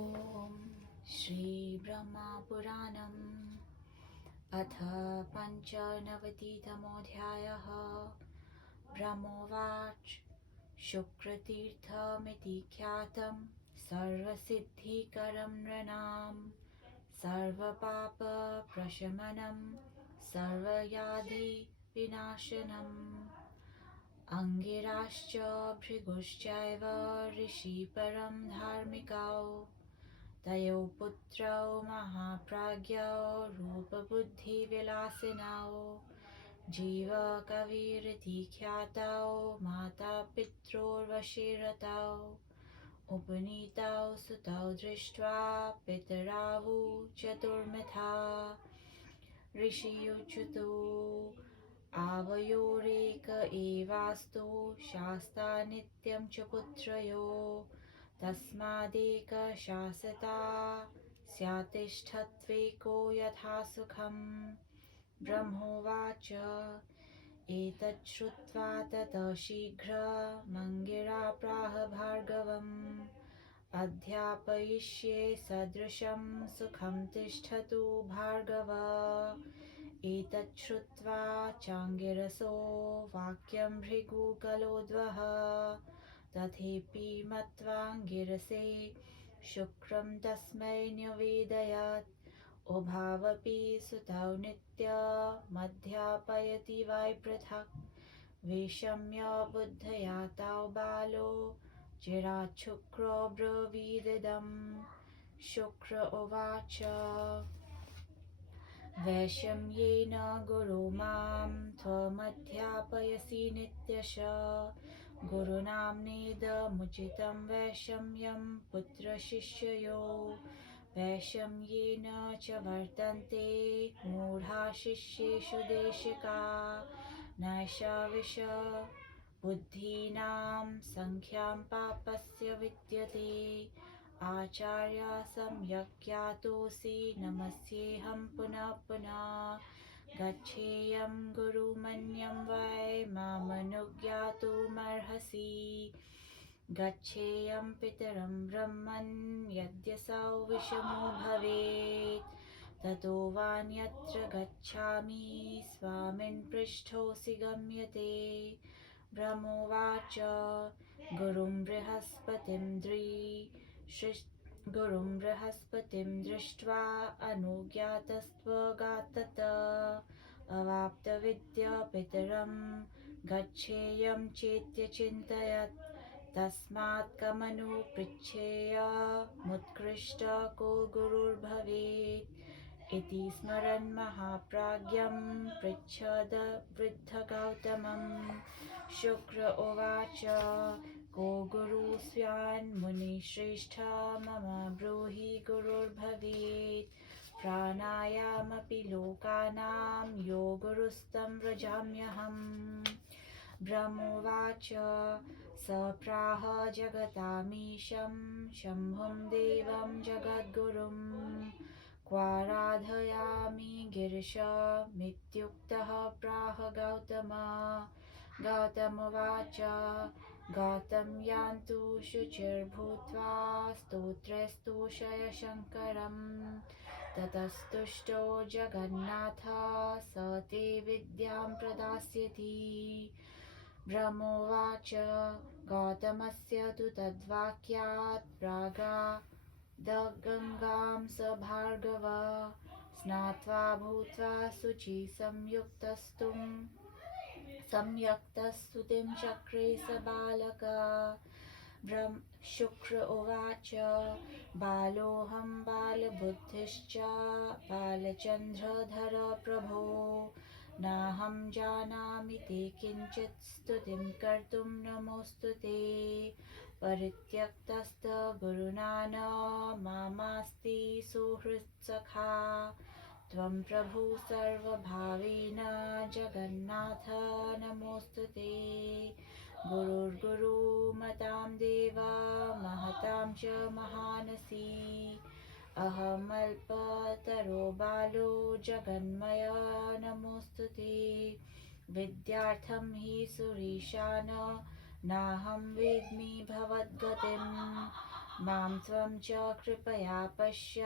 ॐ श्रीब्रह्मपुराणम् अथ पञ्चनवतितमोऽध्यायः। ब्रह्मोवाच शुक्रतीर्थमिति ख्यातं सर्वसिद्धिकरं नृणां सर्वपापप्रशमनं सर्वव्याधिविनाशनम्। अङ्गिराश्च भृगुश्चैव ऋषिपरं धार्मिकौ तयोः पुत्रौ महाप्राज्ञौ रूपबुद्धिविलासिनौ जीवकविरिति ख्यातौ मातापित्रोर्वशीरतौ उपनीतौ सुतौ दृष्ट्वा पितरावुचतुर्मथा ऋषियुच्युतो आवयोरेक एवास्तु शास्ता नित्यं च पुत्रयो तस्मादेक शासता स्यात्तिष्ठत्वेको यथा सुखम्। ब्रह्मोवाच एतत् श्रुत्वा ततः शीघ्रमङ्गिरा प्राह भार्गवम् अध्यापयिष्ये सदृशं सुखं तिष्ठतु भार्गव। एतत् श्रुत्वा चाङ्गिरसो वाक्यं भृगुकुलोद्वः तथेऽपि मत्वाङ्गिरसे शुक्रं तस्मै न्यवेदयत् उभावपि सुतौ नित्यमध्यापयति वै पृथक् विषम्य बुद्धया तौ बालो चिराच्छुक्रो ब्रवीदिदम्। शुक्र उवाच वैषम्येन गुरो मां त्वमध्यापयसि नित्यशः गुरुनाम्नेदमुचितं वैषम्यं पुत्रशिष्ययोः वैषम्येन च वर्तन्ते मूढा शिष्येषु देशिका नैषा विषबुद्धीनां संख्यां पापस्य विद्यते आचार्य सम्यक् ज्ञातोऽसि नमस्येऽहं पुनः पुनः गच्छेयं गुरुमन्यं वै मामनुज्ञातुमर्हसि गच्छेयं पितरं ब्रह्मन् यद्यसौ विषमो भवेत् ततो वान्यत्र गच्छामि स्वामिन् पृष्ठोऽसि गम्यते। ब्रह्मोवाच गुरुं बृहस्पतिं दृष्ट्वा अनुज्ञातस्त्वगात्तत अवाप्तविद्या पितरं गच्छेयं चेत्यचिन्तयत् तस्मात् कमनु पृच्छेयमुत्कृष्ट को गुरुर्भवेत् इति स्मरन् महाप्राज्ञं पृच्छद वृद्धगौतमम्। शुक्र उवाच को गुरु स्यान्मुनिश्रेष्ठ मम ब्रूहि गुरुर्भवेत् प्राणायामपि लोकानां यो गुरुस्तं व्रजाम्यहम्। ब्रह्मोवाच स प्राह जगतामीशं शम्भुं देवं जगद्गुरुं क्वाराधयामि गिरिशमित्युक्तः प्राह गौतमोवाच गौतं यान्तु शुचिर्भूत्वा स्तोत्रैस्तोषय शङ्करं ततस्तुष्टो जगन्नाथः स ते विद्यां प्रदास्यति। ब्रह्मोवाच गौतमस्य तु तद्वाक्यात् प्रागादगङ्गां स भार्गव स्नात्वा भूत्वा शुचि सम्यक्तस्तुतिं चक्रे स बालकः। शुक्र उवाच बालोऽहं बालबुद्धिश्च बालचन्द्रधर प्रभो नाहं जानामि ते किञ्चित् स्तुतिं कर्तुं नमोऽस्तु ते परित्यक्तस्तगुरुणा न मामास्ति सुहृत्सखा त्वं प्रभु सर्वभावेन जगन्नाथ नमोऽस्तु ते गुरुर्गुरुमतां देव महतां च महानसी अहमल्पतरो बालो जगन्मय नमोऽस्तु ते विद्यार्थं हि सुरेशान नाहं वेद्मि भवद्गतिम् मां त्वं च कृपया पश्य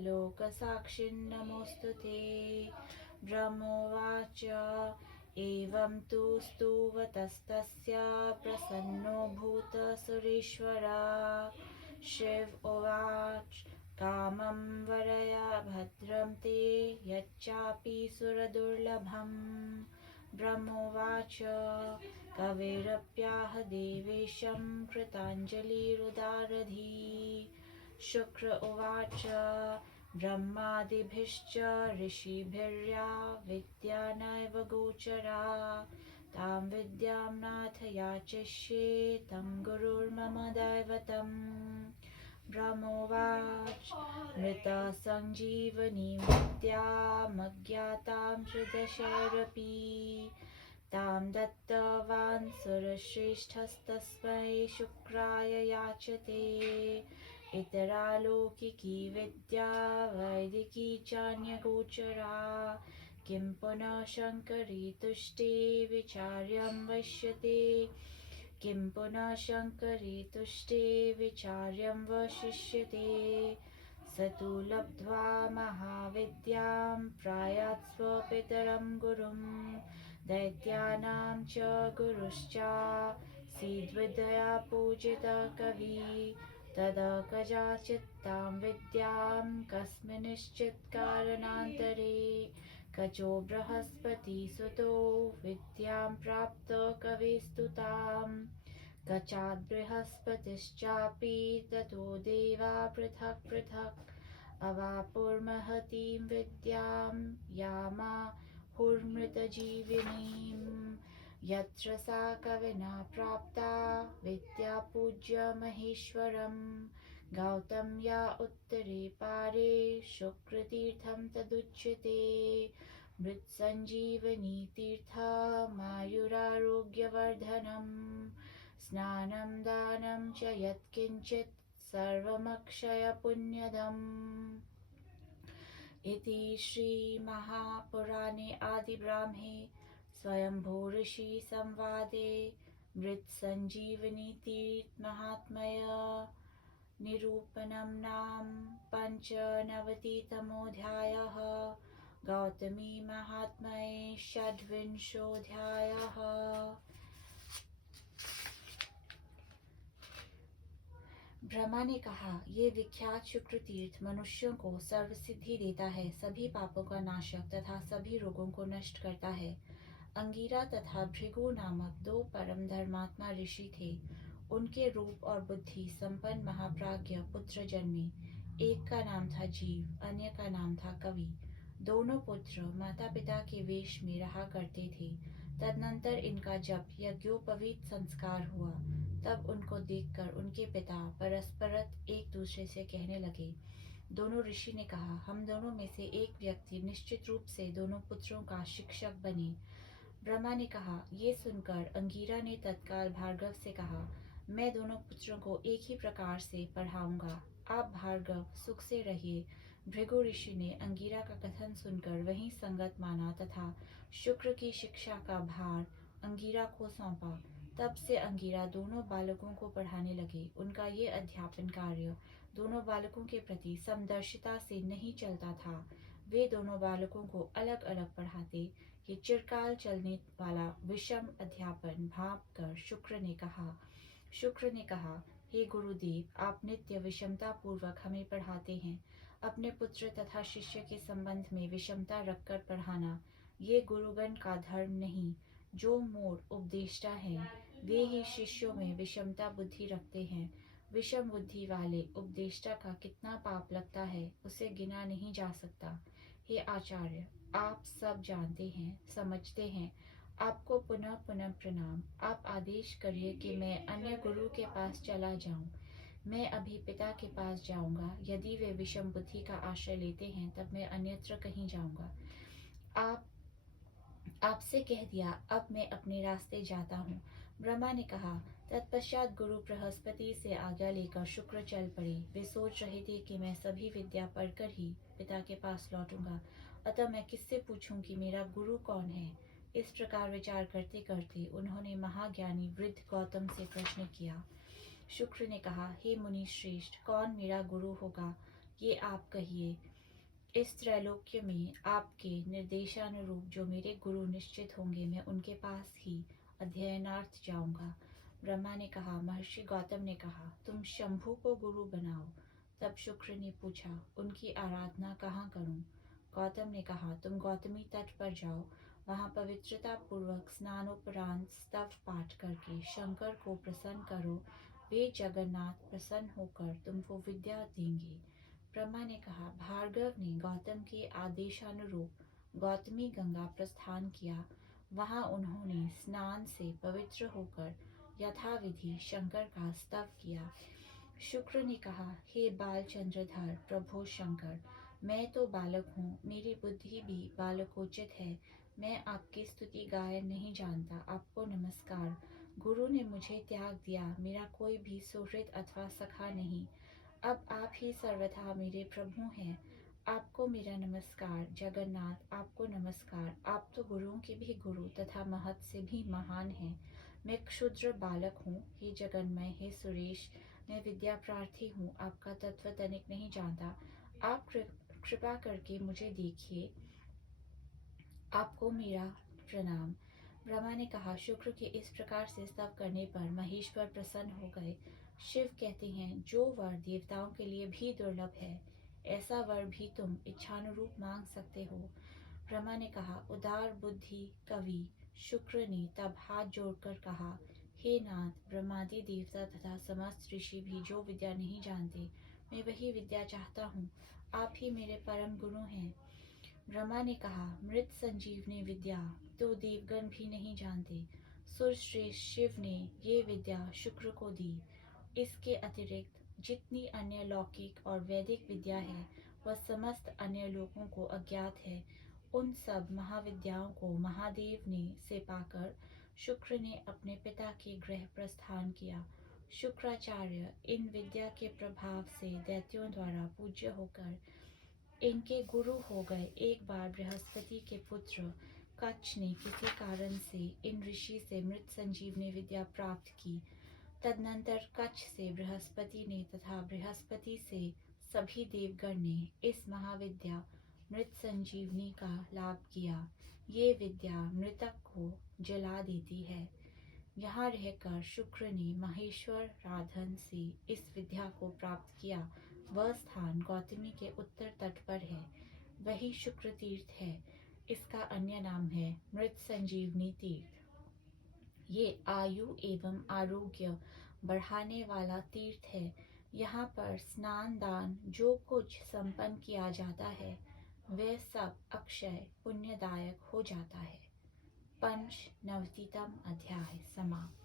लोकसाक्षिन् नमोऽस्तु ते। ब्रह्मोवाच एवं तु स्तुवतस्तस्य प्रसन्नो भूतसुरेश्वरा। शिव उवाच कामं वरय भद्रं ते यच्चापि सुरदुर्लभम्। ब्रह्मोवाच कविरप्याह देवेशं कृताञ्जलिरुदारधी। शुक्र उवाच ब्रह्मादिभिश्च ऋषिभिर्या विद्या नैव गोचरा। तां विद्यां नाथ याचिष्ये तं गुरुर्मम दैवतम्। ब्रह्मोवाच मृतसञ्जीवनीं विद्यामज्ञातां च दशैरपि। तां दत्तवान् सुरश्रेष्ठस्तस्मै शुक्राय याचते। इतरालौकिकी विद्या वैदिकी चान्यगोचरा। किं पुनः शङ्करी तुष्टे विचार्यं वश्यते। किं पुनः शङ्करी तुष्टे विचार्यं वशिष्यते। स तु लब्ध्वा महाविद्यां प्रायात् स्वपितरं गुरुं। दैत्यानां च गुरुश्चासीद्विद्या पूजितः कवि। तदा कदाचित्तां विद्यां कस्मिंश्चित् कारणान्तरे कचो बृहस्पतिसुतो विद्यां प्राप्त कविस्तु ताम्। कचाद् बृहस्पतिश्चापि ततो देवा पृथक् पृथक् अवापुर्महतीं विद्यां यामाहुर्मृतजीविनीम्। यत्र सा कविना प्राप्ता विद्या पूज्य महेश्वरम्। गौतम्या उत्तरे पारे शुक्रतीर्थं तदुच्यते। मृत्सञ्जीवनीतीर्थमायुरारोग्यवर्धनम्। स्नानं दानं च यत्किञ्चित् सर्वमक्षयपुण्यदम्। इति श्रीमहापुराणे आदिब्राह्मणे स्वयंभूऋषिसंवादे मृत्सञ्जीवनीतीर्थमाहात्म्य निरूपणं नाम पञ्चनवतितमोऽध्यायः। गौतमी महात्म्ये षड्विंशोऽध्यायः। ब्रह्मा ने कहा, ये विख्यात शुक्र तीर्थ मनुष्यों को सर्वसिद्धि देता है, सभी पापों का नाशक तथा सभी रोगों को नष्ट करता है। अंगिरा तथा भृगु नामक दो परम धर्मात्मा ऋषि थे। उनके रूप और बुद्धि संपन्न महाप्राज्ञ पुत्र जन्मे। एक का नाम था जीव, अन्य का नाम था कवि। दोनों पुत्र माता पिता के वेश में रहा करते थे। तदनंतर इनका जब यज्ञोपवीत संस्कार हुआ, तब उनको देखकर उनके पिता परस्परत एक दूसरे से कहने लगे। दोनों ऋषि ने कहा, हम दोनों में से एक व्यक्ति निश्चित रूप से दोनों पुत्रों का शिक्षक बने। ब्रह्मा ने कहा। ये सुनकर अंगिरा ने तत्काल भार्गव से कहा, मैं दोनों पुत्रों को एक ही प्रकार से पढ़ाऊंगा। आप भार्गव सुख से रहिए। भृगु ऋषि ने अंगिरा का कथन सुनकर वहीं संगत माना तथा शुक्र की शिक्षा का भार अंगिरा को सौंपा। तब से अंगिरा दोनों बालकों को पढ़ाने लगे। उनका ये अध्यापन कार्य दोनों बालकों के प्रति समदर्शिता से नहीं चलता था। वे दोनों बालकों को अलग अलग पढ़ाते। ये चिरकाल चलने वाला विषम अध्यापन भाप कर शुक्र ने कहा, हे गुरुदेव, आप नित्य विषमता पूर्वक हमें पढ़ाते हैं। अपने पुत्र तथा शिष्य के संबंध में विषमता रखकर पढ़ाना ये गुरुगण का धर्म नहीं। जो मूढ़ उपदेष्टा हैं, वे ही शिष्यों में विषमता बुद्धि रखते हैं। विषम बुद्धि वाले उपदेष्टा का कितना पाप लगता है, उसे गिना नहीं जा सकता। हे आचार्य, आप सब जानते हैं, समझते हैं। आपको पुनः पुनः प्रणाम। आप आदेश करिए कि मैं अन्य गुरु के पास चला जाऊं। मैं अभी पिता के पास जाऊंगा। यदि वे विषम बुद्धि का आश्रय लेते हैं, तब मैं अन्यत्र कहीं जाऊंगा। आपसे कह दिया, अब मैं अपने रास्ते जाता हूँ। ब्रह्मा ने कहा। तत्पश्चात गुरु बृहस्पति से आज्ञा लेकर शुक्र चल पड़े। वे सोच रहे थे कि मैं सभी विद्या पढ़कर ही पिता के पास लौटूंगा, अतः मैं किससे पूछूं कि मेरा गुरु कौन है। इस प्रकार विचार करते करते उन्होंने महाज्ञानी वृद्ध गौतम से प्रश्न किया। शुक्र ने कहा, हे मुनि श्रेष्ठ, कौन मेरा गुरु होगा, ये आप कहिए। इस त्रैलोक्य में आपके निर्देशानुरूप जो मेरे गुरु निश्चित होंगे, मैं उनके पास ही अध्ययनार्थ जाऊंगा। ब्रह्मा ने कहा, महर्षि गौतम ने कहा, तुम शंभु को गुरु बनाओ। तब शुक्र ने पूछा, उनकी आराधना कहाँ करूं? गौतम ने कहा, तुम गौतमी तट पर जाओ, वहां पवित्रता पूर्वक स्नानोपरांत स्तव पाठ करके शंकर को प्रसन्न करो। वे जगन्नाथ प्रसन्न होकर तुमको विद्या देंगे। ब्रह्मा ने कहा, भार्गव ने गौतम के आदेशानुरूप गौतमी गंगा प्रस्थान किया। वहां उन्होंने स्नान से पवित्र होकर यथाविधि शंकर का स्तव किया। शुक्र ने कहा, हे बाल चंद्रधर प्रभो शंकर, मैं तो बालक हूँ, मेरी बुद्धि भी बालकोचित है। मैं आपकी स्तुति गायन नहीं जानता। आपको नमस्कार। गुरु ने मुझे त्याग दिया, मेरा कोई भी सुहृद अथवा सखा नहीं। अब आप ही सर्वथा मेरे प्रभु हैं। आपको मेरा नमस्कार। जगन्नाथ, आपको नमस्कार। आप तो गुरुओं के भी गुरु तथा महत से भी महान हैं। मैं क्षुद्र बालक हूँ। हे जगन्मय, हे सुरेश, मैं विद्या प्रार्थी हूँ, आपका तत्व तनिक नहीं जानता। आप कृपा करके मुझे देखिए। आपको मेरा प्रणाम। ब्रह्मा ने कहा, शुक्र के इस प्रकार से स्तव करने पर महेश्वर प्रसन्न हो गए। शिव कहते हैं, जो वर देवताओं के लिए भी दुर्लभ है, ऐसा वर भी तुम इच्छानुरूप मांग सकते हो। ब्रह्मा ने कहा, उदार बुद्धि कवि शुक्र ने तब हाथ जोड़कर कहा, हे नाथ, ब्रह्मादि देवता तथा समस्त ऋषि भी जो विद्या नहीं जानते, मैं वही विद्या चाहता हूँ। आप ही मेरे परम गुरु हैं। ब्रह्मा ने कहा, मृत संजीवनी विद्या तो देवगण भी नहीं जानते। सुरश्रेष्ठ शिव ने ये विद्या शुक्र को दी। इसके अतिरिक्त जितनी अन्य लौकिक और वैदिक विद्या है, वह समस्त अन्य लोगों को अज्ञात है। उन सब महाविद्याओं को महादेव ने से पाकर शुक्र ने अपने पिता के गृह प्रस्थान किया। शुक्राचार्य इन विद्या के प्रभाव से दैत्यों द्वारा पूज्य होकर इनके गुरु हो गए। एक बार बृहस्पति के पुत्र कच्छ ने किसी कारण से इन ऋषि से मृत संजीवनी विद्या प्राप्त की। तदनंतर कच्छ से बृहस्पति ने तथा बृहस्पति से सभी देवगण ने इस महाविद्या मृत संजीवनी का लाभ किया। ये विद्या मृतक को जला देती है। यहाँ रहकर शुक्र ने महेश्वर राधन से इस विद्या को प्राप्त किया। वह स्थान गौतमी के उत्तर तट पर है। वही शुक्र तीर्थ है। इसका अन्य नाम है मृत संजीवनी तीर्थ। ये आयु एवं आरोग्य बढ़ाने वाला तीर्थ है। यहाँ पर स्नान दान जो कुछ संपन्न किया जाता है, वह सब अक्षय पुण्यदायक हो जाता है। पंचनवतितम अध्याय समाप्त।